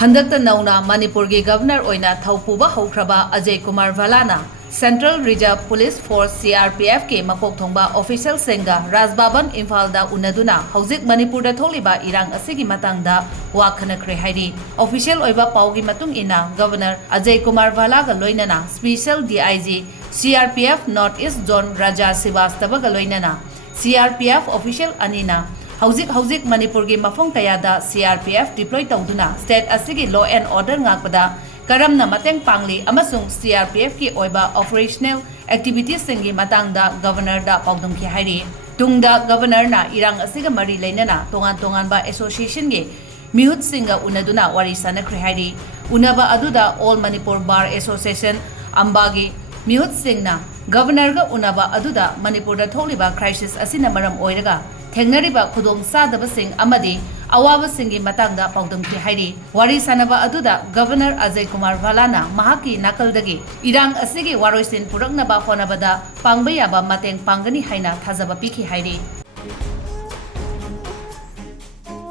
हंदक्ता नौना मणिपुर की गवर्नर ओइना थौपुबा हौख्रबा अजय कुमार भलाना central reserve police force CRPF के मकोक थोंबा ऑफिशियल सिंगा राजभवन इम्फालदा उनदुना हौजिक मणिपुर थोलिबा इरांग असिगी मतंगदा वा खनख्रे हाइरी ऑफिशियल ओइबा पाउगी मतुंग इना गवर्नर अजय कुमार भलागा लोइनना special DIG CRPF north east zone Raja श्रीवास्तवगा लोइनना CRPF ऑफिशियल अनिना हौजिक मणिपुर की मफम कयादा CRPF डिप्लॉय तौदुना स्टेट असिगी law and order ngakpada karamna mateng pangli amasung CRPF की ओइबा ऑपरेशनल एक्टिविटीज सिंगी मतंगदा गवर्नर दा पाउदुम की हाइरी तुंगदा गवर्नर ना इरांग असिगा मरी लेनना तोंगान बा एसोसिएशन गे मिहुत सिंगा उनदुना वारी सनखरे हाइरी उनबा अदुदा ऑल मणिपुर बार एसोसिएशन अंबागी मिहुत सिंगना गवर्नर गा उनबा अदुदा मणिपुर दा थोलिबा क्राइसिस असिना मरम ओइरगा थेंगनरिबा खुदोंग सादबसिंग अमदी अवाबसिंगी मतंगदा पाउदम की हाइरी वारी सनबा अदुदा गवर्नर अजय कुमार भलाना महाकी नाकलदगी इरांग असिगी वारोइसिन पुरकनबा होनबदा पांगबयाबा मतेंग पांगनी हाइना थाजबा पिखी हाइरी